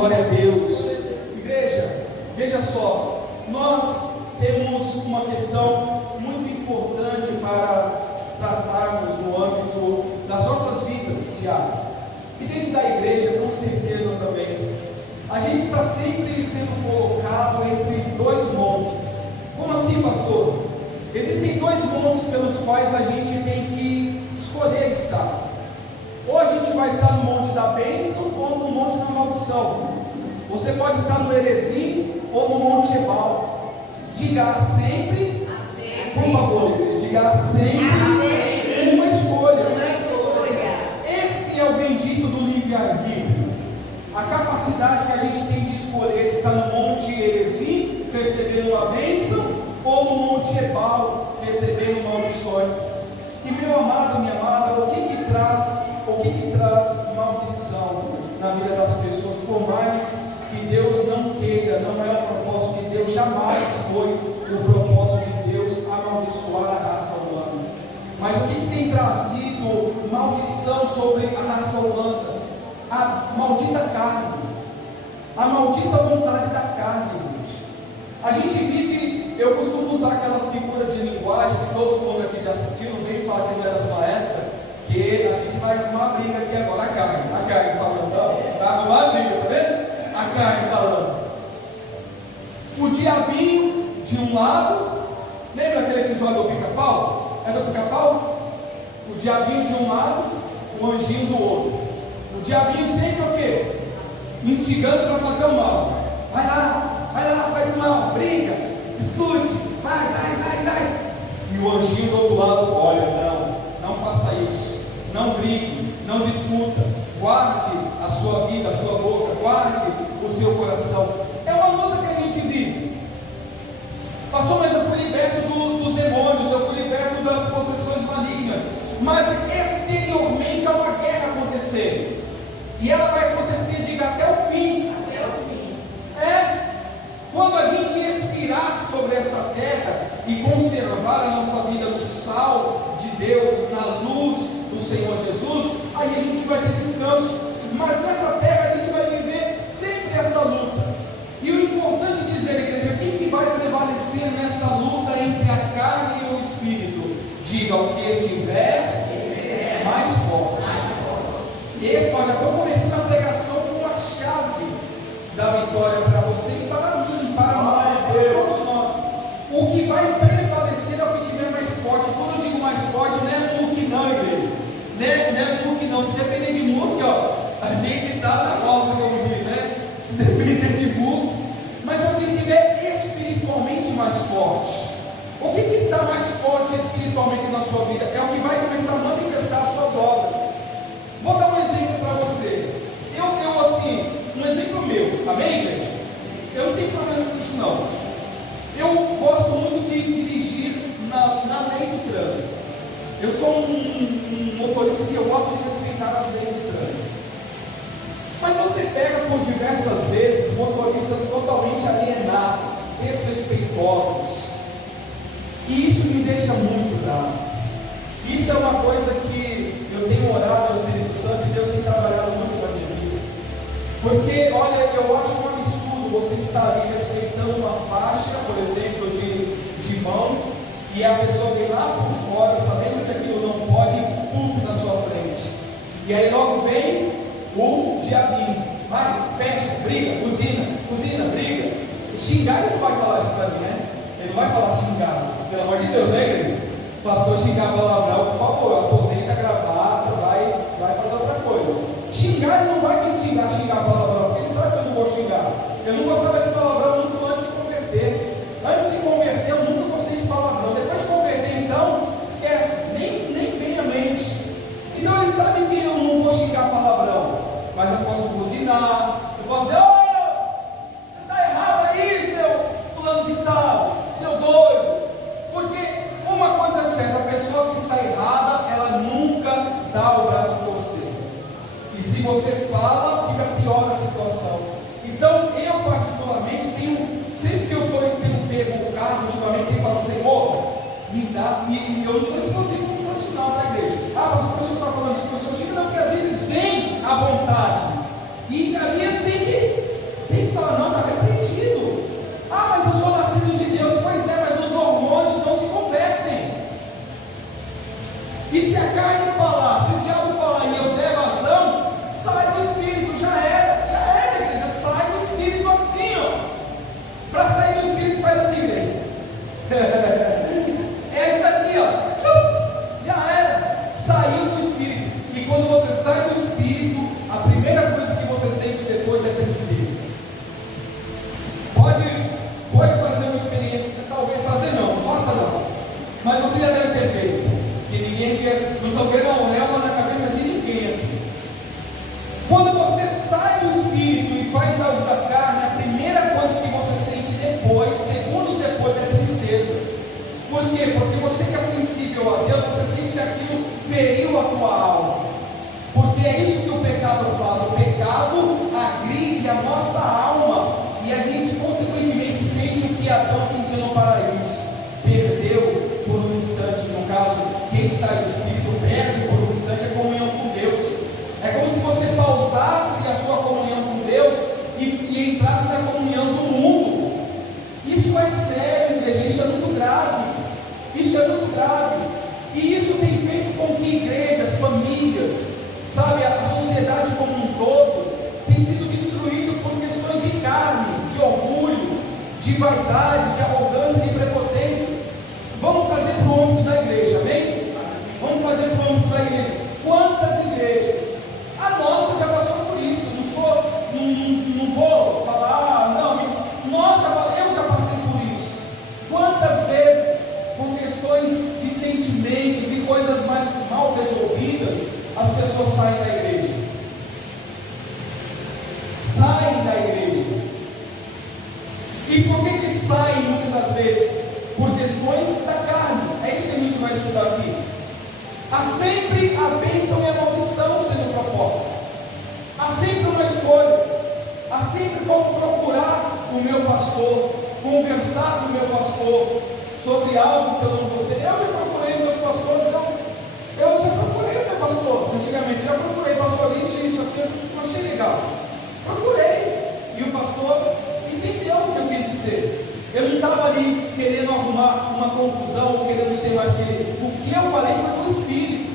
Glória a Deus. Igreja, veja só, nós temos uma questão muito importante para tratarmos no âmbito das nossas vidas diárias. E dentro da igreja, com certeza também, a gente está sempre sendo colocado entre dois montes. Como assim, pastor? Existem dois montes pelos quais a gente tem que escolher estar. Ou a gente vai estar no monte da bênção ou no monte da maldição. Você pode estar no Erezim ou no monte Ebal. Diga sempre, por favor, igreja, diga sempre uma escolha. Esse é o bendito do livre-arbítrio. A capacidade que a gente tem de escolher estar no monte Erezim, recebendo uma bênção, ou no monte Ebal, recebendo maldições. E meu amado, minha amada, o que traz maldição na vida das pessoas? Por mais que Deus não queira, não é o propósito de Deus, jamais foi o propósito de Deus amaldiçoar a raça humana. Mas o que tem trazido maldição sobre a raça humana? A maldita carne, a maldita vontade da carne, gente. A gente vive, eu costumo usar aquela figura de linguagem que todo mundo aqui já assistiu, não vem falar que não é da sua época, que a gente vai arrumar uma briga aqui agora, a carne falando, tá arrumando uma briga, tá vendo? A carne falando. O diabinho de um lado, lembra aquele episódio do Pica-Pau? É do Pica-Pau? O diabinho de um lado, o anjinho do outro. O diabinho sempre o quê? Instigando para fazer o mal. Vai lá, faz o mal, briga, discute, vai. E o anjinho do outro lado, olha, não faça isso, não brigue, não discuta, guarde a sua vida, a sua boca, guarde o seu coração. É uma luta que a gente vive. Pastor, mas eu fui liberto dos demônios, eu fui liberto das possessões malignas, mas exteriormente há uma guerra acontecendo, e ela vai acontecer, diga, até o fim. Quando a gente expirar sobre esta terra e conservar a nossa vida no sal de Deus, na luz do Senhor Jesus, aí a gente vai ter descanso. Mas nessa terra a gente vai viver sempre essa luta. E o importante é dizer, igreja, quem que vai prevalecer nesta luta entre a carne e o espírito? Diga, o que estiver mais forte. Esse, já estou começando a pregação com a chave da vitória para você e para mim, para nós, para todos nós. O que vai prevalecer é o que estiver mais forte. Quando eu digo mais forte, não é Hulk não, igreja. Não é Hulk não. Se depender de Hulk, a gente está na roça, como diz, né? Se depender de Hulk. Mas é o que estiver espiritualmente mais forte. O que está mais forte espiritualmente na sua vida? É o que vai começar a manifestar as suas obras. Vou dar um exemplo para você. Eu assim, um exemplo meu, amém, igreja? Eu não tenho problema com isso não. Eu gosto muito de dirigir na lei do trânsito. Eu sou um motorista que eu gosto de respeitar as leis do trânsito. Mas você pega por diversas vezes motoristas totalmente alienados, desrespeitosos. E isso me deixa muito bravo. Isso é uma coisa que eu tenho orado ao Espírito Santo e Deus tem trabalhado muito na minha vida. Porque, olha, eu acho um absurdo você estar ali respeitando uma faixa, por exemplo, de mão, e a pessoa vem lá por fora, sabendo que aquilo não pode, puf na sua frente. E aí logo vem o diabinho, vai, fecha, briga, buzina, briga. Xingar ele não vai falar isso para mim, né? Ele não vai falar xingar, pelo amor de Deus, né, igreja? Pastor, xingar palavrão, por favor, aposenta a gravata, vai fazer outra coisa. Xingar, ele não vai me xingar palavrão, porque ele sabe que eu não vou xingar. Eu não gostava de palavrão muito antes de converter. Antes de converter, eu nunca gostei de palavrão. Depois de converter, então, esquece, nem vem à mente. Então ele sabe que eu não vou xingar palavrão, mas eu posso buzinar, eu posso dizer, você está errado aí, seu fulano de tal, seu doido. Porque uma coisa é certa, a pessoa que está errada, ela nunca dá o braço por você. E se você fala, fica pior a situação. Então, eu particularmente sempre que eu tenho pego o carro, ultimamente tenho falado, Senhor, me dá, eu não sou explosivo profissional da igreja. Mas o pessoal está falando isso, o pessoal chega, não, porque às vezes vem à vontade. E ali tem que vaidade, de arrogância, de prepotência. Vamos trazer para o âmbito da igreja, amém? Vamos trazer para o âmbito da igreja. Quantas igrejas? A nossa já passou por isso. Não vou falar, eu já passei por isso. Quantas vezes, por questões de sentimentos, de coisas mais mal resolvidas, as pessoas saem da igreja? Saem da igreja. E por que saem muitas das vezes? Por questões da carne. É isso que a gente vai estudar aqui. Há sempre a bênção e a maldição sendo proposta. Há sempre uma escolha. Há sempre como procurar o meu pastor, conversar com o meu pastor sobre algo que eu não gostei. Eu já procurei meus pastores, eu já procurei o meu pastor. Antigamente, já procurei pastor isso, aquilo, não achei legal. Procurei. E o pastor entendeu o que eu quis dizer. Eu não estava ali querendo arrumar uma confusão ou querendo ser mais que ele. O que eu falei foi no Espírito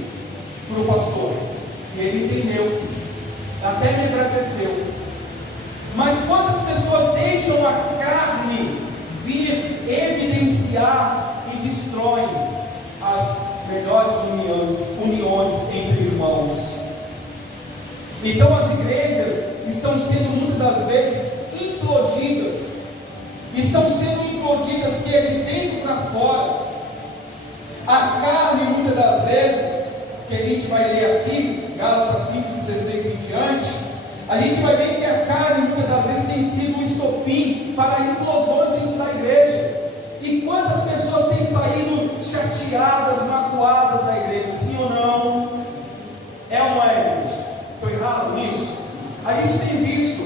para o pastor. E ele entendeu. Até me agradeceu. Mas quando as pessoas deixam a carne vir evidenciar e destroem as melhores uniões entre irmãos. Então as igrejas estão sendo muitas das vezes implodidas. Estão sendo implodidas que é de dentro para fora. A carne, muitas das vezes, que a gente vai ler aqui, Gálatas 5:16 em diante, a gente vai ver que a carne, muitas das vezes, tem sido um estopim para implosões dentro da igreja. E quantas pessoas têm saído chateadas, magoadas da igreja, sim ou não? É ou não é, igreja? Estou errado nisso? A gente tem visto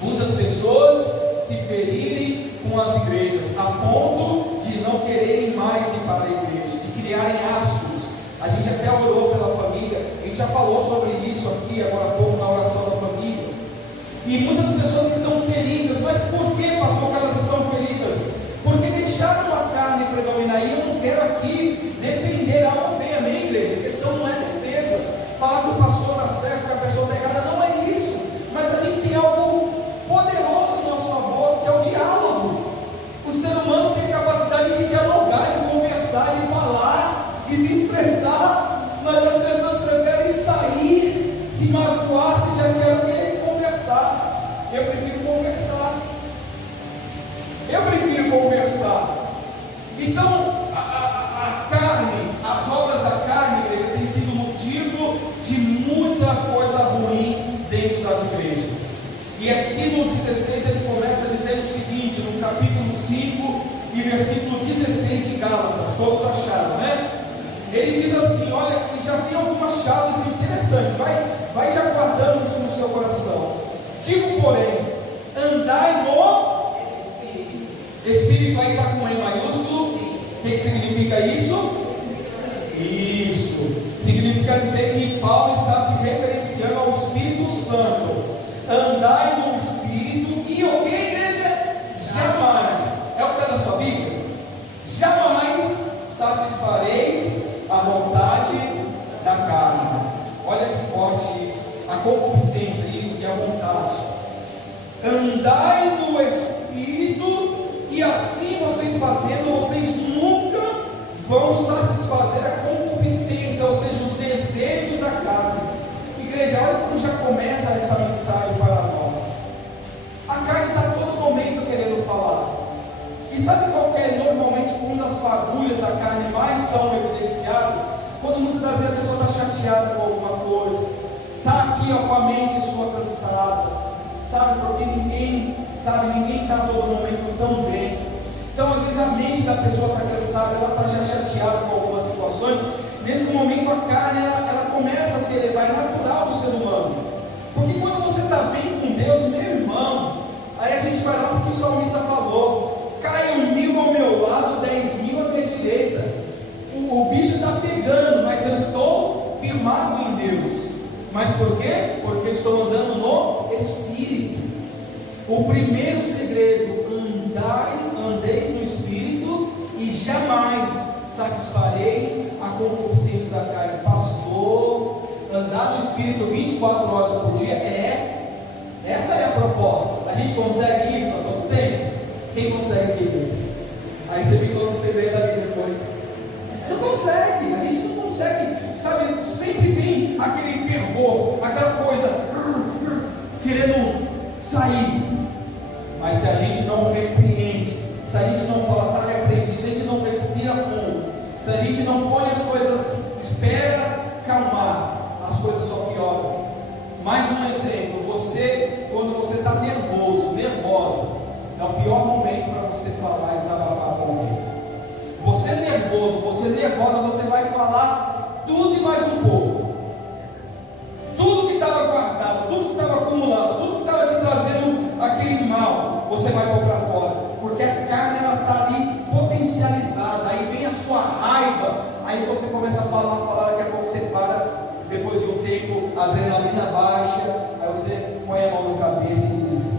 muitas pessoas se ferirem com as igrejas, a ponto de não quererem mais ir para a igreja, de criarem ascos. A gente até orou pela família, a gente já falou sobre isso aqui agora há pouco na oração da família. E muitas pessoas estão feridas. Mas por que, pastor, que elas estão feridas? Porque deixaram a carne predominar. E eu não quero aqui defender A ou B, amém, igreja? A questão não é defesa, falar que o pastor está certo, que a pessoa está errada, não é isso. Mas a gente tem algo poderoso em nosso favor, que é o diálogo. O ser humano tem capacidade de dialogar, de conversar, de falar, de se expressar, mas as pessoas preferem sair, se magoar, se chatear, do que conversar. Eu prefiro conversar. Então, a carne, as obras da carne, igreja, tem sido motivo de muita coisa ruim dentro das igrejas. E aqui no 16 ele começa dizendo o seguinte, no capítulo 5 e versículo 16 de Gálatas, todos acharam, né? Ele diz assim, olha, e já tem algumas chaves interessantes, vai já guardando isso no seu coração. Digo, porém, andai no Espírito, aí está com E maiúsculo. O que significa isso? Isso significa dizer que Paulo está se referenciando ao Espírito Santo. Andai no Espírito e o que, igreja? Jamais, é o que está na sua Bíblia? Jamais satisfareis a vontade da carne. Olha que forte isso. A concupiscência, isso que é a vontade. Andai no Espírito, e assim vocês fazendo, vocês nunca vão satisfazer a concupiscência, ou seja, os desejos da carne. Igreja, olha como já começa essa mensagem para nós. A carne está a todo momento querendo falar. E sabe qual que é normalmente uma das fagulhas da carne mais são evidenciadas? Quando muitas das vezes a pessoa está chateada com alguma coisa, está aqui ó, com a mente sua cansada, sabe? Porque ninguém está a todo momento tão bem. Então às vezes a mente da pessoa está cansada, ela está já chateada com algumas situações. Nesse momento a carne ela começa a se elevar, é natural do ser humano. Porque quando você está bem com Deus, meu irmão, aí a gente vai lá porque o salmista falou: cai 1.000 ao meu lado, 10.000 à minha direita. O bicho está pegando, mas eu estou firmado em Deus. Mas por quê? Porque eu estou andando no Espírito. O primeiro segredo: andeis no Espírito e jamais satisfareis a concupiscência da carne. Pastor, andar no Espírito 24 horas por dia essa é a proposta. A gente consegue isso a todo tempo? Quem consegue aqui, igreja? Aí você ficou com o segredo ali depois. Não consegue, a gente não consegue, sabe? Sempre vem aquele fervor, aquela coisa, querendo sair. Mas se a gente não repreende, se a gente não fala, tá repreendido, se a gente não respira fundo, se a gente não põe as coisas, espera calmar, as coisas só pioram. Mais um exemplo, quando você está nervoso, nervosa, é o pior momento para você falar e desabafar com alguém. Você nervoso, você nervosa, você vai falar tudo e mais um pouco. Tudo que estava guardado, tudo que estava acumulado, tudo que estava te trazendo aquele mal, você vai pôr para fora. Porque a carne, ela está ali potencializada. Aí vem a sua raiva, aí você começa a falar, daqui a pouco você para. Depois de um tempo, a adrenalina baixa, aí você põe a mão na cabeça e diz: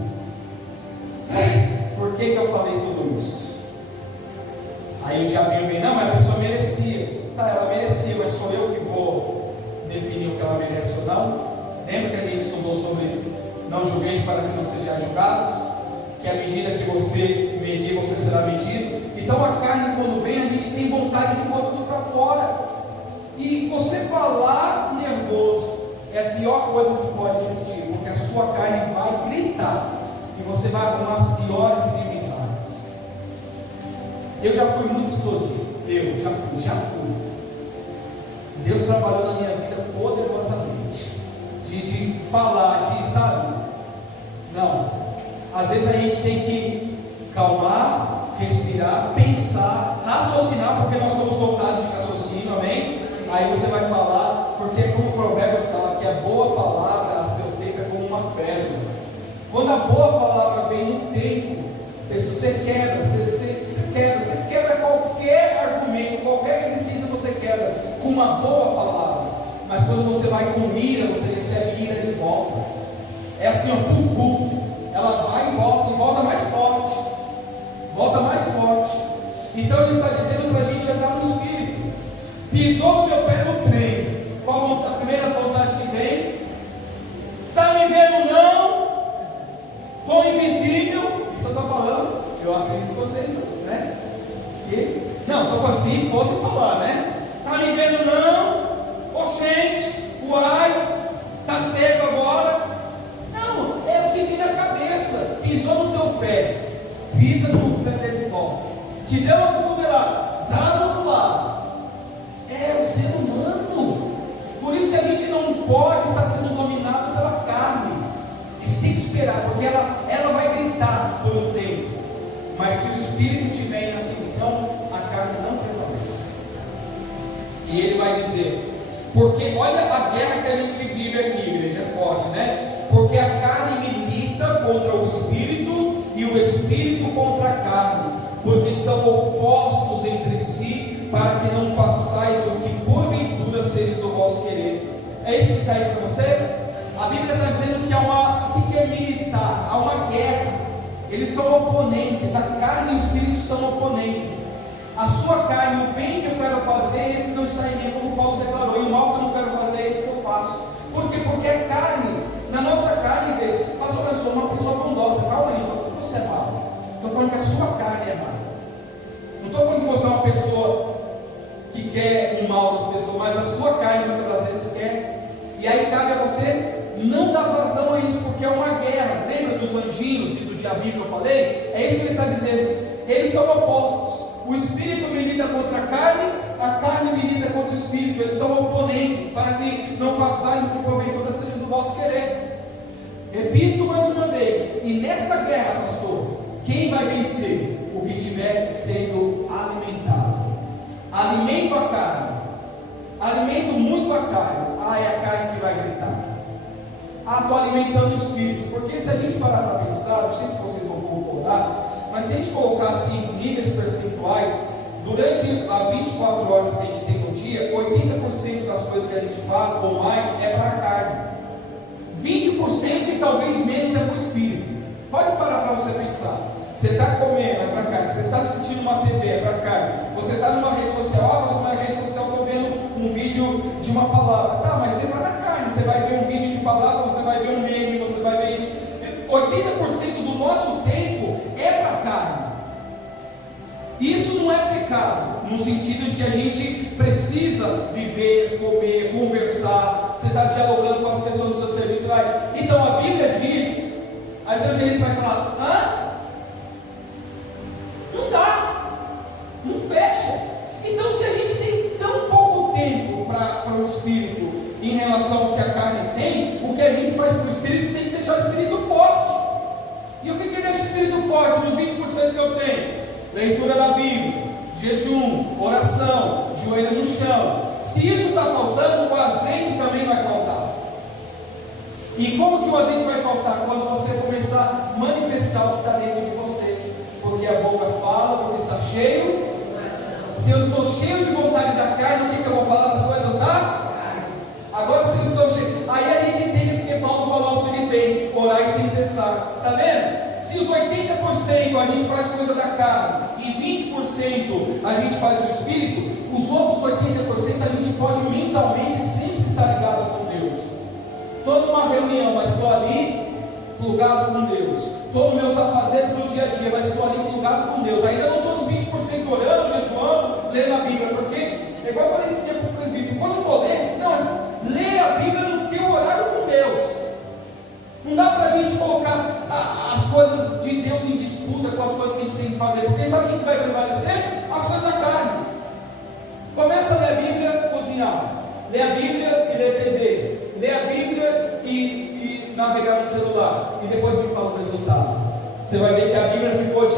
por que eu falei tudo isso? Aí o diabinho vem: não, mas a pessoa merecia. Tá, ela merecia, mas sou eu que vou definir o que ela merece ou não. Lembra que a gente estudou sobre não julgueis para que não sejais julgados? Que à medida que você medir, você será medido. Então a carne, quando vem, a gente tem vontade de botar tudo para fora. E você falar nervoso é a pior coisa que pode existir, porque a sua carne vai gritar e você vai arrumar as piores inimizades. Eu já fui muito explosivo, já fui. Deus trabalhou na minha vida poderosamente, de falar, sabe? Não, às vezes a gente tem que calmar, respirar, pensar, raciocinar, porque nós somos dotados de raciocínio, amém? Aí você vai falar, porque como o Provérbios fala que a boa palavra a seu tempo é como uma pérola. Quando a boa palavra vem no tempo, você quebra qualquer argumento, qualquer resistência você quebra com uma boa palavra. Mas quando você vai com ira, você recebe ira de volta. É assim, ó, puf, puf. Ela vai e volta mais forte. Volta mais forte. Então ele está dizendo para a gente andar no Espírito. Pisou no meu pé no trem. Qual a primeira vontade que vem? Está me vendo não? Estou invisível. Isso eu estou falando. Eu acredito em vocês, né? Não, estou falando assim, posso falar, né? Está me vendo não? Oxente, uai, está cego agora? Não, é o que vem na cabeça. Pisou no teu pé, pisa no pé dele de volta. Te deu uma cotovelada, dá do outro lado. É o ser humano. Por isso que a gente não pode estar sendo dominado pela carne. Isso tem que esperar, porque ela vai gritar por um tempo. Mas se o Espírito estiver em ascensão, a carne não prevalece. E ele vai dizer, porque olha a guerra que a gente vive aqui, igreja, é forte, né? Porque a carne milita contra o Espírito e o Espírito contra a carne, porque são opostos entre si, para que não façais o que porventura seja do vosso querer. É isso que está aí para você? A Bíblia está dizendo que o que é militar? Há uma guerra. Eles são oponentes. A carne e o Espírito são oponentes. A sua carne, o bem que eu quero fazer, esse não está em mim, como Paulo declarou. E o mal que eu não quero fazer, esse que eu faço. Por quê? Porque é carne. Na nossa carne, igreja, pastor, eu sou uma pessoa bondosa. Calma aí, não estou falando que você é mau. Estou falando que a sua carne é má. Não estou falando que você é uma pessoa que quer o mal das pessoas, mas a sua carne muitas das vezes quer. E aí cabe a você não dar vazão a isso, porque é uma guerra. Lembra dos anjinhos e do diabinho que eu falei? É isso que ele está dizendo. Eles são opostos. O Espírito milita contra a carne milita contra o Espírito. Eles são oponentes, para que não façais o que porventura seja do vosso querer. Repito mais uma vez, e nessa guerra, pastor, quem vai vencer? O que estiver sendo alimentado. Alimento a carne, alimento muito a carne. É a carne que vai gritar. Estou alimentando o Espírito. Porque se a gente parar para pensar, não sei se vocês vão concordar, mas se a gente colocar assim níveis percentuais, durante as 24 horas que a gente tem no dia, 80% das coisas que a gente faz ou mais é para a carne, 20% e talvez menos é para o Espírito. Pode parar para você pensar. Você está comendo, é para carne. Você está assistindo uma TV, é para carne. Você está numa rede social, você na rede social estou vendo um vídeo de uma palavra. Tá, mas você está na carne. Você vai ver um vídeo de palavra, você vai ver um meme, você vai ver isso. 80% do nosso tempo é para carne. pecado, no sentido de que a gente precisa viver, comer, conversar. Você está dialogando com as pessoas no seu serviço, vai. Então a Bíblia diz, aí então a gente vai falar, não dá, não fecha. Então se a gente tem tão pouco tempo para o Espírito em relação ao que a carne tem, o que a gente faz para o Espírito tem que deixar o Espírito forte. E o que deixa o Espírito forte nos 20% que eu tenho? Leitura da Bíblia, jejum, oração, joelho no chão. Se isso está faltando, o azeite também vai faltar. E como que o azeite vai faltar? Quando você começar a manifestar o que está dentro de você. Porque a boca fala, porque está cheio. Se eu estou cheio de vontade da carne, o que eu vou falar das coisas da carne? Agora se eu estou cheio, aí a gente entende porque Paulo falou aos Filipenses, orai sem cessar. Está vendo? Se os 80% a gente faz coisa da carne e 20% a gente faz o Espírito, os outros 80% a gente pode mentalmente sempre estar ligado com Deus. Estou numa reunião, mas estou ali plugado com Deus. Estou nos meus afazeres do dia a dia, mas estou ali plugado com Deus. Ainda não estou nos 20% orando, jejuando, lendo a Bíblia, porque é igual eu falei esse tempo para o presbítero, quando eu vou ler, não, lê a Bíblia no teu horário com Deus. Não dá para a gente colocar as coisas de Deus em disputa com as coisas que a gente tem que fazer, porque sabe o que vai prevalecer? As coisas da carne. Começa a ler a Bíblia, cozinhar, lê a Bíblia e lê TV, lê a Bíblia e navegar no celular, e depois me fala o resultado. Você vai ver que a Bíblia ficou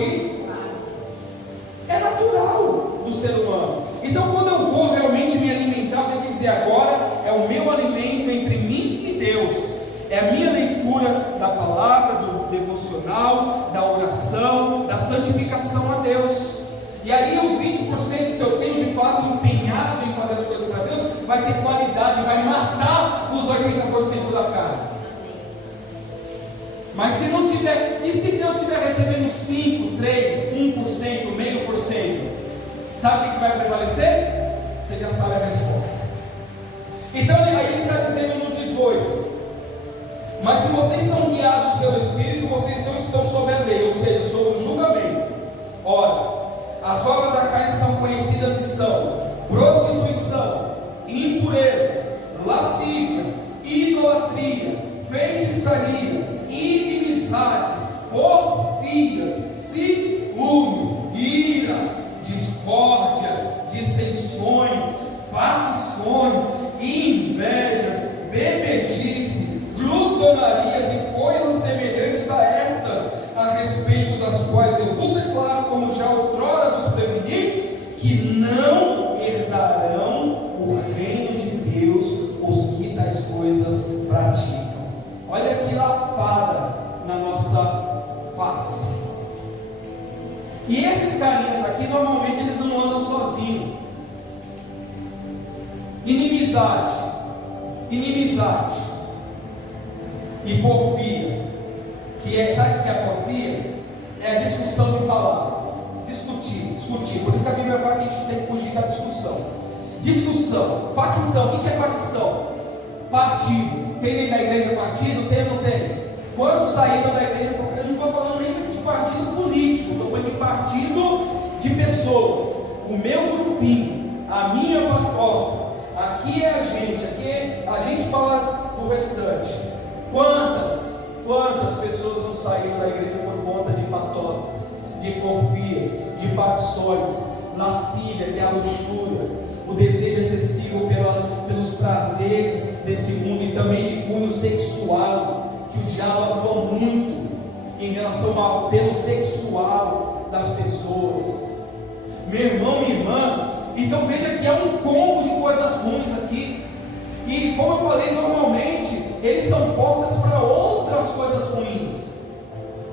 é natural do ser humano. Então quando eu vou realmente me alimentar, eu tenho que dizer, agora é o meu alimento entre mim e Deus. É a minha leitura da palavra, do devocional, da oração, da santificação a Deus. E aí os 20% que eu tenho de fato empenhado em fazer as coisas para Deus, vai ter qualidade, vai matar os 80% da carne. Mas se não tiver, e se Deus estiver recebendo 5, 3, 1%, meio por cento, sabe o que vai prevalecer? Você já sabe a resposta. Então aí ele está dizendo no 18: mas se vocês são guiados pelo Espírito, vocês não estão sob a lei, ou seja, sob o julgamento. Ora, as obras da carne são conhecidas e são prostituição, impureza, lascívia, idolatria, feitiçaria, inimizades, porfias, ciúmes, iras, discórdias, dissensões, facções, invejas, bebedice, glutonarias e coisas semelhantes a estas, a respeito das quais eu vos declaro, como já outrora vos preveni, que não herdarão o reino de Deus os que tais coisas praticam. Olha que lapada na nossa face. E esses carinhas aqui, normalmente eles não andam sozinhos. Inimizade e porfia, que é, sabe o que é a porfia? É a discussão de palavras, discutir, por isso que a Bíblia fala que a gente tem que fugir da discussão, facção. O que é facção? Partido. Tem dentro da igreja partido? Tem ou não tem? Quando saíram da igreja, eu não estou falando nem de partido político, estou falando de partido de pessoas, o meu grupinho, a minha patota. Aqui é a gente, aqui a gente fala do restante. Quantas pessoas não saíram da igreja por conta de patotas, de porfias, de facções, lascívia, que é a luxúria, o desejo excessivo pelos prazeres desse mundo, e também de cunho sexual, que o diabo atua muito em relação ao apelo sexual das pessoas. Meu irmão, minha irmã, então veja que é um combo de coisas ruins aqui. E como eu falei, normalmente eles são portas para outras coisas ruins.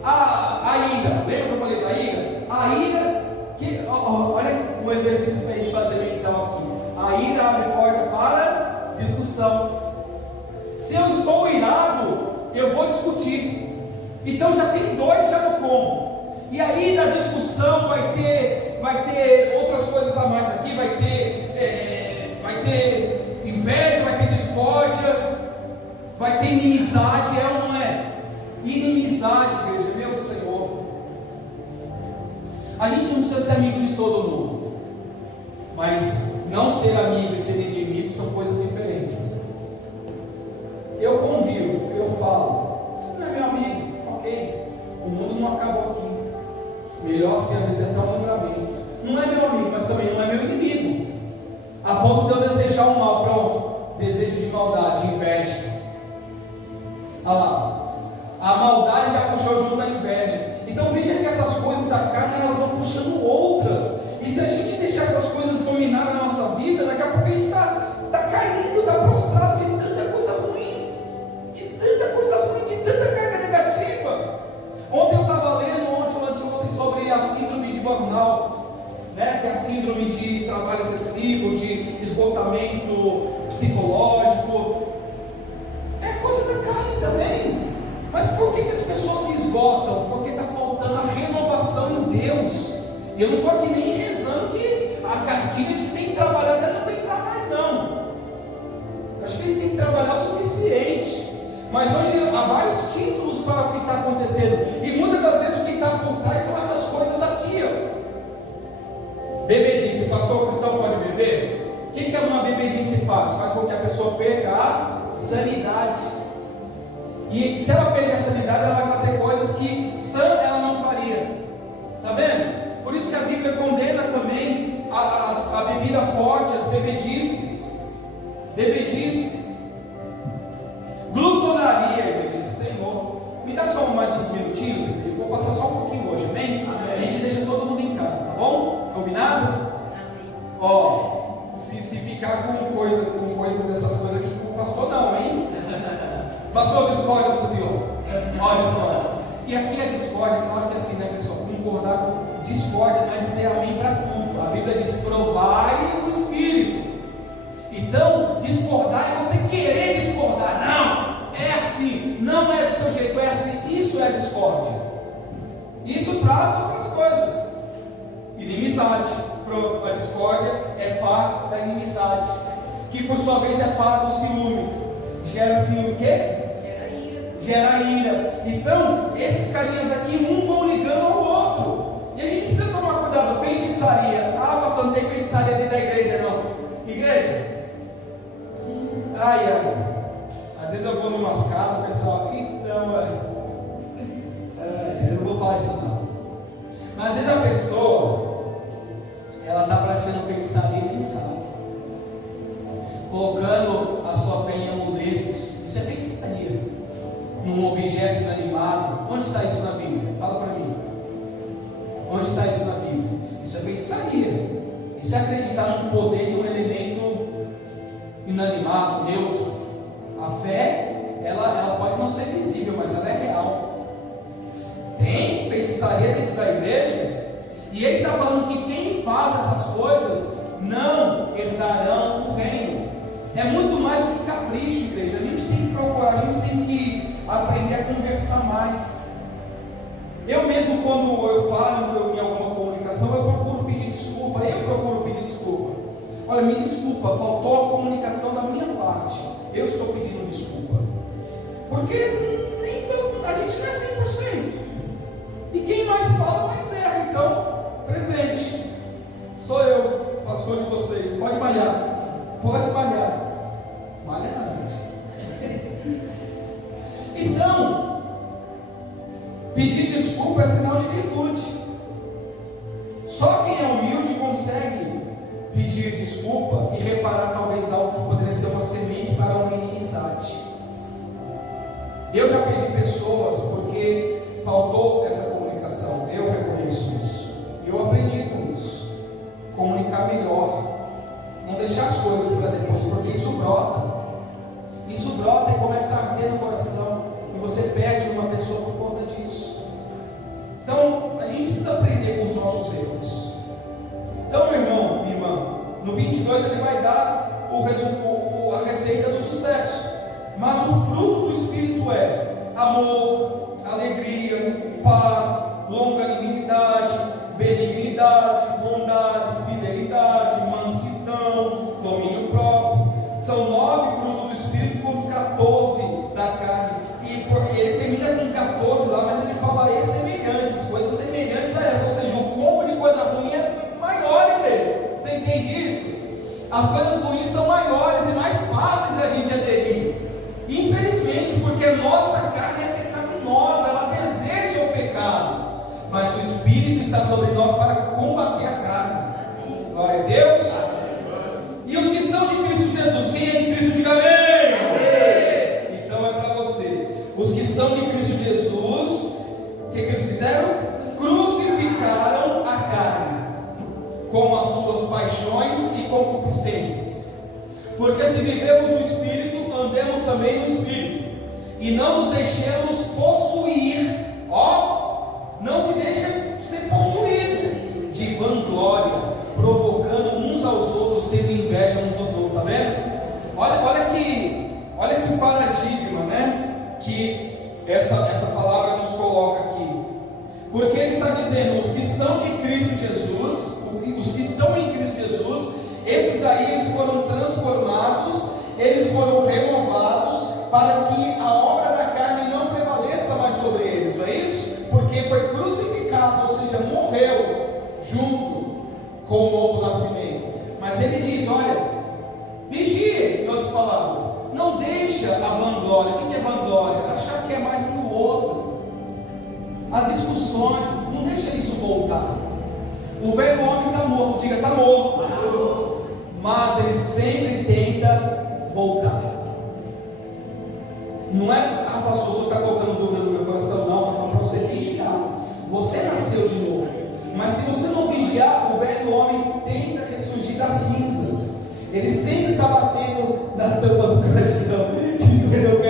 A ira, lembra que eu falei da ira? A ira, olha o exercício para a gente fazer mental aqui. A ira abre porta para discussão. Se eu estou irado, eu vou discutir. Então já tem dois já no combo. E aí na discussão vai ter outras coisas a mais aqui, vai ter inveja, vai ter discórdia, vai ter inimizade, é ou não é? Inimizade, igreja, meu Senhor. A gente não precisa ser amigo de todo mundo. Mas não ser amigo e ser inimigo são coisas diferentes. Eu convivo, eu falo, você não é meu amigo, ok, o mundo não acabou aqui. Melhor assim, às vezes é até um livramento. Não é meu amigo, mas também não é meu inimigo, a ponto de eu desejar o mal. Pronto, desejo de maldade, inveja. Olha lá, a maldade já puxou junto a inveja. Então veja que essas coisas da carne, elas vão puxando outras. E se a gente deixar essas coisas dominar a nossa vida, daqui a pouco a gente está caindo, está prostrado de tanta coisa ruim, de tanta carga negativa. Ontem eu estava lendo, ontem sobre a síndrome de burnout, né? Que é a síndrome de trabalho excessivo, de esgotamento psicológico. É coisa da carne também. Mas por que as pessoas se esgotam? Porque está faltando a renovação em Deus. E eu não estou aqui nem rezando que a cartilha de que tem que trabalhar até não aguentar mais, não. Acho que ele tem que trabalhar o suficiente. Mas hoje há vários títulos para o que está acontecendo. E muitas das vezes o que está por trás são essas coisas aqui, ó. Bebedice, pastor cristão pode beber? O que uma bebedice faz? Faz com que a pessoa perca a sanidade. E se ela perder a sanidade, ela vai fazer coisas que sã ela não faria. Está vendo? Por isso que a Bíblia condena também a bebida forte, as bebedices. Bebedice. Glutonaria, igreja. Senhor, me dá só mais uns minutinhos, eu vou passar só um pouquinho hoje, amém? A gente deixa todo mundo em casa, tá bom? Combinado? Ó, se ficar com coisa dessas coisas aqui com o pastor, não, hein? Pastor, discórdia do Senhor. Ó, discórdia. E aqui a discórdia, claro que assim, né, pessoal? Concordar com discórdia não é dizer amém para tudo. A Bíblia diz: provai o Espírito. Então, discordar é você querer discordar. Não, é assim, não é do seu jeito, é assim. Isso é discórdia. Isso traz outras coisas. Inimizade. Pronto, a discórdia é par da inimizade, que por sua vez é par dos ciúmes. Gera assim o quê? Gera ira. Então, esses carinhas aqui, um vão ligando ao outro. E a gente precisa tomar cuidado. Feitiçaria. Ah, pastor, não tem feitiçaria dentro da igreja, não. Igreja? Ai. Às vezes eu vou no mascado, o pessoal, então, eu não vou falar isso não. Mas às vezes a pessoa, ela está praticando feitiçaria e nem sabe. Colocando a sua fé em amuletos. Isso é feitiçaria. Num objeto inanimado. Onde está isso na Bíblia? Fala para mim. Onde está isso na Bíblia? Isso é feitiçaria. Isso é acreditar no poder de um elemento inanimado, neutro. A fé, ela pode não ser visível, mas ela é real. Tem feitiçaria dentro da igreja. E ele está falando que quem faz essas coisas não herdarão o reino. É muito mais do que capricho, igreja. A gente tem que procurar, a gente tem que aprender a conversar mais. Eu mesmo, quando eu falo em alguma comunicação, eu procuro pedir desculpa. Olha, me desculpa, faltou a comunicação da minha parte. Eu estou pedindo desculpa. Porque nem todo, a gente não é 100%. E quem mais fala, mais erra. Então, presente. Sou eu, pastor de vocês. Pode malhar. Pode malhar. Malha não, gente. Então, pedir desculpa é sinal de virtude. Só quem é humilde consegue pedir desculpa e reparar talvez algo que poderia ser uma semente para uma inimizade. Eu já perdi pessoas porque faltou essa comunicação. Eu reconheço isso. Eu aprendi com isso. Comunicar melhor. Não deixar as coisas para depois, porque isso brota. Isso brota e começa a arder no coração. E você perde uma pessoa por conta disso. Então, a gente precisa aprender com os nossos erros. Então, meu irmão, minha irmã, no 22 ele vai dar a receita do sucesso. Mas o fruto do Espírito é amor, alegria, paz, longanimidade, benignidade, bondade, fidelidade, mansidão, domínio próprio. São 9 frutos do Espírito contra 14 da carne. E ele termina com 14 lá, mas ele fala semelhantes, coisas semelhantes a essa. Ou seja, o combo de coisa ruim é maior, igreja. Você entende isso? está sobre nós para combater a carne. Glória a Deus. E os que são de Cristo Jesus, quem é de Cristo, diga amém. Então é para você. Os que são de Cristo Jesus, o que eles fizeram? Crucificaram a carne com as suas paixões e concupiscências. Porque se vivemos no Espírito, andemos também no Espírito, e não nos deixemos possuir, não se deixa ser possuído de vanglória, provocando uns aos outros, tendo inveja uns dos outros. Está vendo? Olha que paradigma, né? Que essa palavra nos coloca aqui. Porque ele está dizendo: os que são de Cristo Jesus, os que estão em Cristo Jesus, esses daí eles foram transformados, eles foram renovados, para que a obra da carne não prevaleça mais sobre eles, não é isso? Porque foi crucificado, ou seja, morreu junto com o novo nascimento. Mas ele diz: olha, vigie, em outras palavras, não deixa a vanglória. O que é vanglória? Achar que é mais que o outro. As discussões, não deixa isso voltar. O velho homem está morto, diga, está morto. Mas ele sempre tenta voltar. Não é, pastor, o senhor está colocando dúvida no meu coração? Não, está falando para você vigiar. Você nasceu de novo. Mas se você não vigiar, o velho homem tenta ressurgir das cinzas. Ele sempre está batendo na tampa do caixão, dizendo: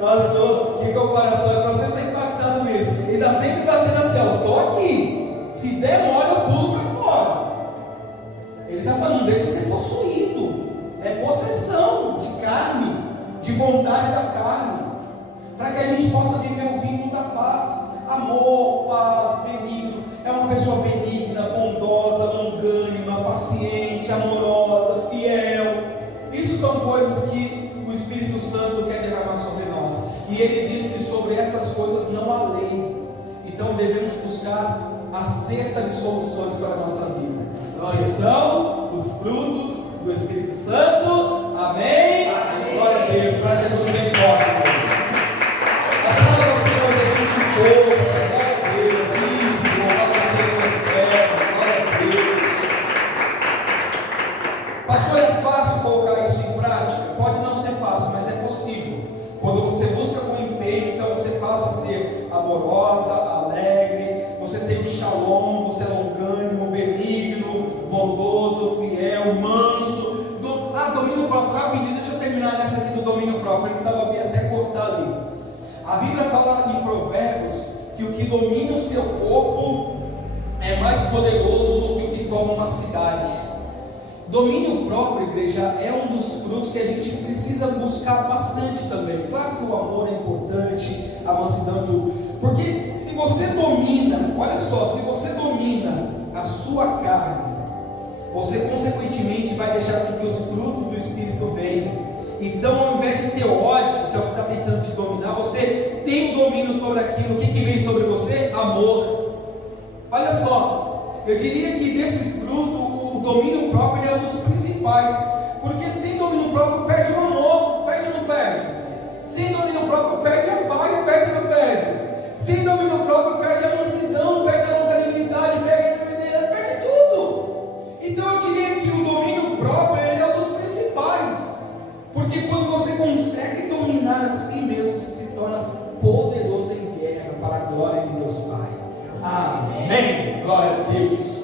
pastor, que comparação, é para você ser impactado mesmo. Ele está sempre batendo assim: eu estou aqui, se der mole eu pulo para fora. Ele está falando: não deixa de ser possuído, é possessão de carne, de vontade da carne, para que a gente possa viver o vínculo da paz. Amor, paz, benigno. É uma pessoa benigna, bondosa, longânima, paciente, amorosa, fiel. Isso são coisas que o Espírito Santo quer derramar sobre nós. E ele diz que sobre essas coisas não há lei. Então devemos buscar a cesta de soluções para a nossa vida, que são os frutos do Espírito Santo. Amém? Amém. Glória a Deus. Para Jesus bem forte. Aplauda o Senhor Jesus com força. Glória a Deus. Isso. Louvado seja o eterno. Glória a Deus. Pastor, é fácil colocar isso em prática? Pode não ser fácil, mas é possível. Quando você busca com empenho, então você passa a ser amorosa, alegre, você tem o shalom, você é longânimo, benigno, bondoso, fiel, manso. Domínio próprio. Rapidinho, deixa eu terminar nessa aqui do domínio próprio. Ele estava bem até cortar ali. A Bíblia fala em Provérbios que o que domina o seu corpo é mais poderoso do que o que toma uma cidade. Domínio próprio, igreja, é um dos frutos que a gente precisa buscar bastante também. Claro que o amor é importante, a mansidão, tudo. Porque se você domina, olha só, se você domina a sua carne, você consequentemente vai deixar com que os frutos do Espírito venham. Então, ao invés de ter ódio, que é o que está tentando te dominar, você tem um domínio sobre aquilo. O que vem sobre você? Amor. Olha só, eu diria que desses frutos, o domínio próprio é um dos principais. Porque sem domínio próprio perde o amor. Perde ou não perde? Sem domínio próprio perde a paz. Perde ou não perde? Sem domínio próprio perde a mansidão, perde a longanimidade, perde a independência, perde tudo. Então eu diria que o domínio próprio ele é um dos principais. Porque quando você consegue dominar a si mesmo, você se torna poderoso em guerra para a glória de Deus Pai. Amém. Glória a Deus.